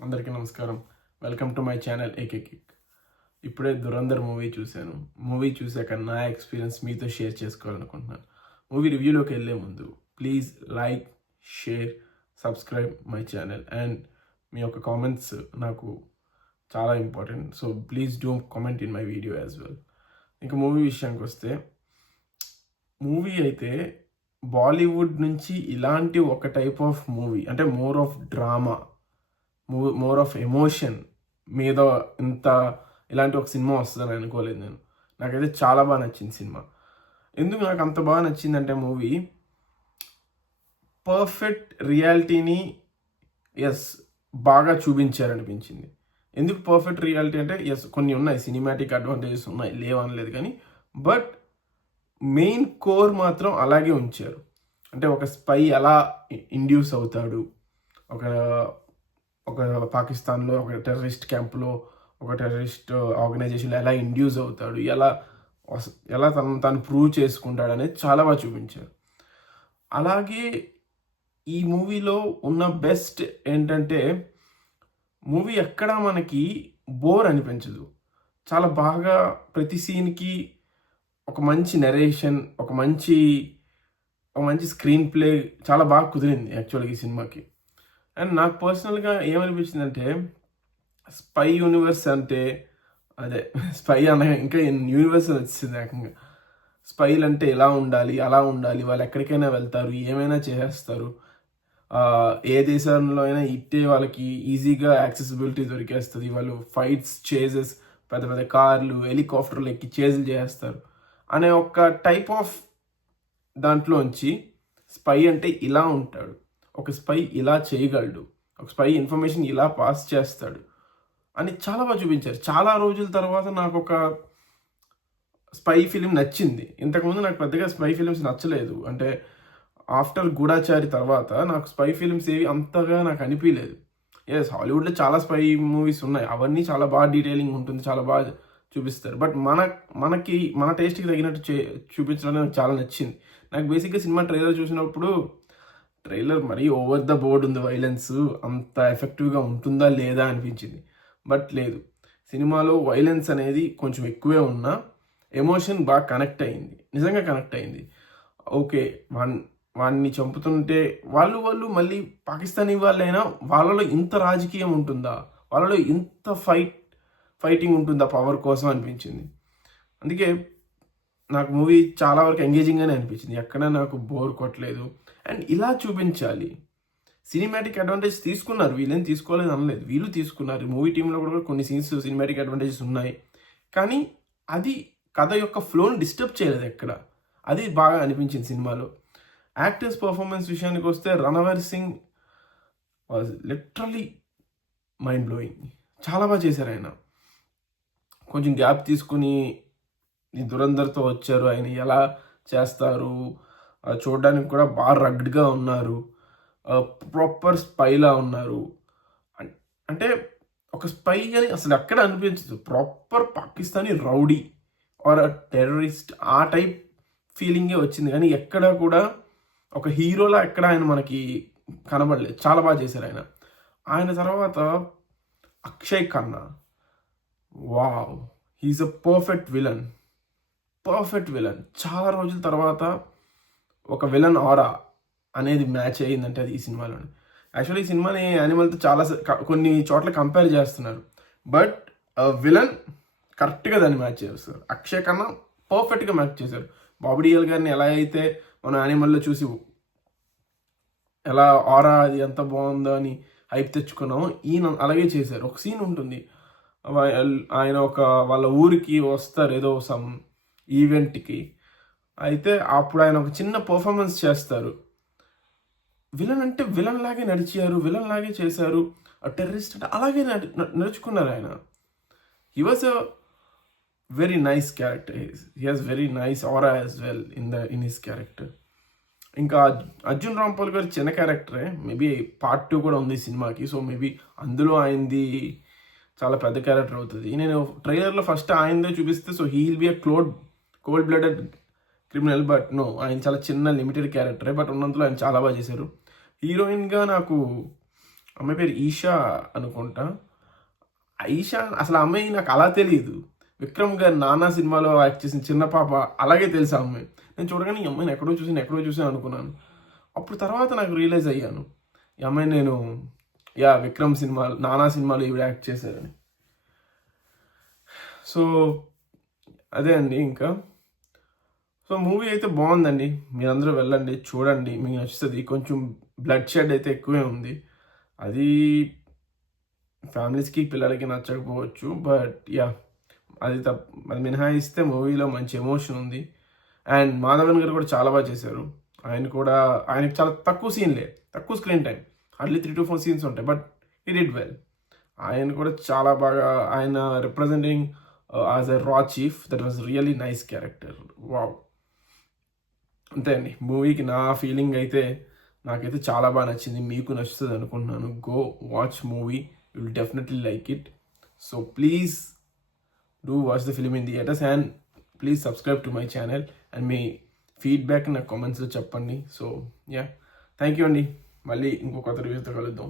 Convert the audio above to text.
అందరికీ నమస్కారం. Welcome to my channel AK kick. ఇప్పుడే 'దురంధర్' మూవీ చూశాను. మూవీ చూశాక నా ఎక్స్పీరియన్స్ మీతో షేర్ చేసుకోవాలనుకుంటున్నాను. మూవీ రివ్యూలోకి వెళ్ళే ముందు please like, share, subscribe my channel and మీ యొక్క కామెంట్స్ నాకు చాలా important. So please do comment in my video as well. ఇంకా మూవీ విషయానికి వస్తే, మూవీ అయితే బాలీవుడ్ నుంచి ఇలాంటి ఒక టైప్ ఆఫ్ మూవీ అంటే more of drama, more of emotion మీద ఇలాంటి ఒక సినిమా వస్తుందని అనుకోలేదు నేను. నాకైతే చాలా బాగా నచ్చింది సినిమా. ఎందుకు నాకు అంత బాగా నచ్చిందంటే మూవీ పర్ఫెక్ట్ రియాలిటీని బాగా చూపించారనిపించింది. ఎందుకు పర్ఫెక్ట్ రియాలిటీ అంటే కొన్ని ఉన్నాయి, సినిమాటిక్ అడ్వాంటేజెస్ ఉన్నాయి, లేవనలేదు, కానీ బట్ మెయిన్ కోర్ మాత్రం అలాగే ఉంచారు. అంటే ఒక స్పై ఎలా ఇండ్యూస్ అవుతాడు, ఒక పాకిస్తాన్లో ఒక టెర్రరిస్ట్ క్యాంప్లో, ఒక టెర్రరిస్ట్ ఆర్గనైజేషన్లో ఎలా ఇండ్యూస్ అవుతాడు, ఎలా తను ప్రూవ్ చేసుకుంటాడు అనేది చాలా బాగా చూపించారు. అలాగే ఈ మూవీలో ఉన్న బెస్ట్ ఏంటంటే మూవీ ఎక్కడా మనకి బోర్ అనిపించదు. చాలా బాగా ప్రతి సీన్కి ఒక మంచి నెరేషన్, ఒక మంచి స్క్రీన్ ప్లే చాలా బాగా కుదిరింది యాక్చువల్గా ఈ సినిమాకి. అండ్ నాకు పర్సనల్గా ఏమనిపించిందంటే, స్పై యూనివర్స్ అంటే అదే స్పై అనగా ఇంకా యూనివర్స్ వచ్చింది ఏకంగా. స్పైలు అంటే ఎలా ఉండాలి, అలా ఉండాలి, వాళ్ళు ఎక్కడికైనా వెళ్తారు, ఏమైనా చేసేస్తారు, ఏ దేశంలో అయినా ఇట్టే వాళ్ళకి ఈజీగా యాక్సెసిబిలిటీ దొరికేస్తుంది, వాళ్ళు ఫైట్స్, చేజెస్, పెద్ద పెద్ద కార్లు, హెలికాప్టర్లు ఎక్కి చేజులు చేస్తారు అనే ఒక టైప్ ఆఫ్ దాంట్లోంచి స్పై అంటే ఇలా ఉంటాడు, ఒక స్పై ఇలా చేయగలడు, ఒక స్పై ఇన్ఫర్మేషన్ ఇలా పాస్ చేస్తాడు అని చాలా బాగా చూపించారు. చాలా రోజుల తర్వాత నాకు ఒక స్పై ఫిలిం నచ్చింది. ఇంతకుముందు నాకు పెద్దగా స్పై ఫిలిమ్స్ నచ్చలేదు. అంటే ఆఫ్టర్ గూఢాచారి తర్వాత నాకు స్పై ఫిలిమ్స్ ఏవి అంతగా నాకు అనిపించలేదు. హాలీవుడ్లో చాలా స్పై మూవీస్ ఉన్నాయి, అవన్నీ చాలా బాగా డీటెయిలింగ్ ఉంటుంది, చాలా బాగా చూపిస్తారు. బట్ మన టేస్ట్కి తగినట్టు చూపించడం నాకు చాలా నచ్చింది. నాకు బేసిక్గా సినిమా ట్రైలర్ చూసినప్పుడు ట్రైలర్ మరీ ఓవర్ ద బోర్డ్ ఉంది, వైలెన్స్ అంత ఎఫెక్టివ్గా ఉంటుందా లేదా అనిపించింది. బట్ లేదు, సినిమాలో వైలెన్స్ అనేది కొంచెం ఎక్కువే ఉన్నా ఎమోషన్ బాగా కనెక్ట్ అయింది, నిజంగా కనెక్ట్ అయింది. ఓకే, వాడిని చంపుతుంటే వాళ్ళు మళ్ళీ పాకిస్తానీ వాళ్ళైనా వాళ్ళలో ఇంత రాజకీయం ఉంటుందా, వాళ్ళలో ఇంత ఫైటింగ్ ఉంటుందా పవర్ కోసం అనిపించింది. అందుకే నాకు మూవీ చాలా వరకు ఎంగేజింగ్గానే అనిపించింది, ఎక్కడ నాకు బోర్ కొట్టలేదు. అండ్ ఇలా చూపించాలి, సినిమాటిక్ అడ్వాంటేజ్ తీసుకున్నారు, వీళ్ళేం తీసుకోలేదు అనలేదు, వీళ్ళు తీసుకున్నారు. మూవీ టీంలో కూడా కొన్ని సీన్స్ సినిమాటిక్ అడ్వాంటేజెస్ ఉన్నాయి, కానీ అది కథ యొక్క ఫ్లోని డిస్టర్బ్ చేయలేదు ఎక్కడ. అది బాగా అనిపించింది సినిమాలో. యాక్టర్స్ పర్ఫార్మెన్స్ విషయానికి వస్తే Ranveer Singh was literally mind blowing. చాలా బాగా చేశారు ఆయన. కొంచెం గ్యాప్ తీసుకుని ఈ దురంధర్తో వచ్చారు, ఆయన ఎలా చేస్తారు, చూడడానికి కూడా బాగా రగ్డ్గా ఉన్నారు, ప్రాపర్ స్పైలా ఉన్నారు. అంటే ఒక స్పై అని అసలు ఎక్కడ అనిపించదు, proper Pakistani rowdy or terrorist ఆ టైప్ ఫీలింగే వచ్చింది. కానీ ఎక్కడ కూడా ఒక హీరోలా ఎక్కడ ఆయన మనకి కనబడలేదు. చాలా బాగా చేశారు ఆయన తర్వాత Akshay Khanna, wow, he's a perfect villain. చాలా రోజుల తర్వాత ఒక విలన్ ఆరా అనేది మ్యాచ్ అయ్యిందంటే అది ఈ సినిమాలోనే. యాక్చువల్లీ ఈ సినిమాని యానిమల్తో కొన్ని చోట్ల కంపేర్ చేస్తున్నారు, బట్ విలన్ కరెక్ట్గా దాన్ని మ్యాచ్ చేస్తారు. అక్షయ్ ఖన్నా పర్ఫెక్ట్గా మ్యాచ్ చేశారు. బాబీ డియోల్ గారిని ఎలా అయితే మనం యానిమల్లో చూసి ఎలా ఆరా అది ఎంత బాగుందో అని హైప్ తెచ్చుకున్నామో, ఈయన అలాగే చేశారు. ఒక సీన్ ఉంటుంది, ఆయన వాళ్ళ ఊరికి వస్తారు ఏదో సమ్ ఈవెంట్కి, అయితే అప్పుడు ఆయన ఒక చిన్న పర్ఫార్మెన్స్ చేస్తారు. విలన్ అంటే విలన్ లాగే నడిచారు, విలన్ లాగే చేశారు. టెర్రరిస్ట్ అంటే అలాగే నడుచుకున్నారు ఆయన. He was a very nice character. He has very nice aura as well in his character. ఇంకా అర్జున్ రాంపాల్ గారి చిన్న క్యారెక్టరే, మేబీ పార్ట్ 2 కూడా ఉంది సినిమాకి. సో మేబీ అందులో ఆయనది చాలా పెద్ద క్యారెక్టర్ అవుతుంది. నేను ట్రైలర్లో ఫస్ట్ ఆయనదే చూపిస్తే, so he will be a cold blooded criminal, but no, ఆయన చాలా చిన్న లిమిటెడ్ క్యారెక్టరే, బట్ ఉన్నంతలో ఆయన చాలా బాగా చేశారు. హీరోయిన్గా నాకు అమ్మాయి పేరు ఈషా అనుకుంటా. ఈషా అసలు ఆ అమ్మాయి నాకు అలా తెలియదు. విక్రమ్ గారు నానా సినిమాలో యాక్ట్ చేసిన చిన్న పాప అలాగే తెలుసు ఆ అమ్మాయి. నేను చూడగానే ఈ అమ్మాయిని ఎక్కడో చూసాను అనుకున్నాను. అప్పుడు తర్వాత నాకు రియలైజ్ అయ్యాను ఈ అమ్మాయి నేను విక్రమ్ సినిమా నానా సినిమాలో ఈవిడ యాక్ట్ చేశారని. సో అదే అండి ఇంకా. సో మూవీ అయితే బాగుందండి, మీరందరూ వెళ్ళండి చూడండి, మీకు నచ్చుతుంది. కొంచెం బ్లడ్ షెడ్ అయితే ఎక్కువే ఉంది, అది ఫ్యామిలీస్కి పిల్లలకి నచ్చకపోవచ్చు. బట్ అది మినహాయిస్తే మూవీలో మంచి ఎమోషన్ ఉంది. అండ్ మాధవన్ గారు కూడా చాలా బాగా చేశారు. ఆయనకు చాలా తక్కువ screen time, hardly 3 to 4 scenes ఉంటాయి, బట్ హీ డిడ్ వెల్. ఆయన కూడా చాలా బాగా ఆయన రిప్రజెంటింగ్ యాజ్ ఎ రా chief, that was really nice character. Wow. అంతే అండి, మూవీకి నా ఫీలింగ్ అయితే నాకైతే చాలా బాగా నచ్చింది. మీకు నచ్చుతుంది అనుకుంటున్నాను. Go watch movie, you will definitely like it. So please do watch the film in theatres and please subscribe to my channel and me feedback నా కామెంట్స్లో చెప్పండి. సో థ్యాంక్ యూ అండి. మళ్ళీ ఇంకో కొత్త రివ్యూతో కలుద్దాం.